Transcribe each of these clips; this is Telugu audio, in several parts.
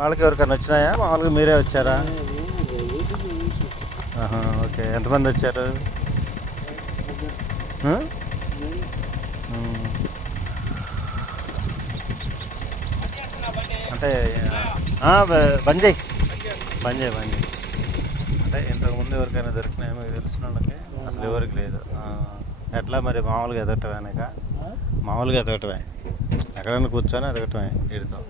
వాళ్ళకి ఎవరికైనా వచ్చినాయా మామూలుగా మీరే వచ్చారా? ఓకే, ఎంతమంది వచ్చారు? ఆ? అంటే బంద్ చేయి బంద్ చేయి బంద్ చేయి. అంటే ఇంతకుముందు ఎవరికైనా దొరికినాయో మీకు తెలిసిన వాళ్ళకి అసలు ఎవరికి లేదు. ఎట్లా మరి మామూలుగా ఎదగటమేనాక? మామూలుగా ఎదగటమే, ఎక్కడైనా కూర్చొని ఎదగటమే వీడితో.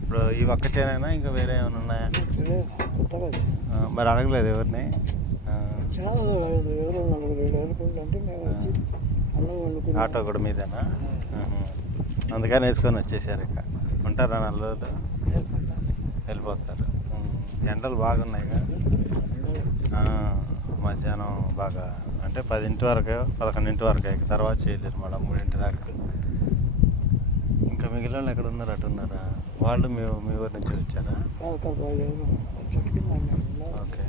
ఇప్పుడు ఈ ఒక్క చేనైనా ఇంకా వేరే ఏమైనా ఉన్నాయా? మరి అడగలేదు ఎవరిని? ఆటో కూడా మీదేనా? అందుకని వేసుకొని వచ్చేసారు. ఇక ఉంటారా 4 రోజులు? వెళ్ళిపోతారు. ఎండలు బాగున్నాయిగా. మధ్యాహ్నం బాగా అంటే 10 వరకు 11 వరకు ఇక తర్వాత చేయలేరు మళ్ళీ 3 దాకా. ఇంకా మిగిలిన వాళ్ళు ఎక్కడ ఉన్నారు? అటు ఉన్నారా? వాళ్ళు మీ ఊరి నుంచి వచ్చారా? ఓకే.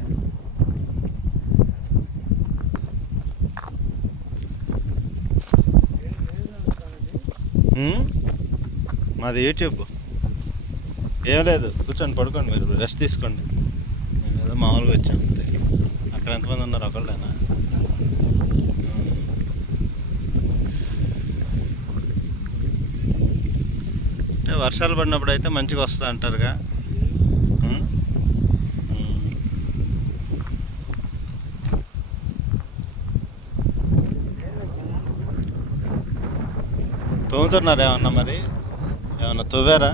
మాది యూట్యూబ్. ఏం లేదు, కూర్చొని పడుకోండి, మీరు రెస్ట్ తీసుకోండి. మేము ఏదో మామూలుగా వచ్చాం అంతే. అక్కడ ఎంతమంది ఉన్నారు? ఒకళ్ళేనా? అంటే వర్షాలు పడినప్పుడు అయితే మంచిగా వస్తుంది అంటారుగా. తోముతున్నారు ఏమన్నా? మరి ఏమన్నా తవ్వారా?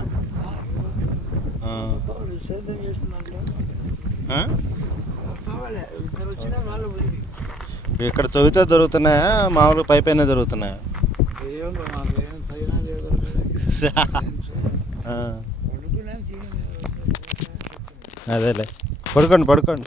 ఇక్కడ తవ్వితే దొరుకుతున్నాయా? మామూలుగా పైపైన దొరుకుతున్నాయా? అదేలే, పడుకోండి.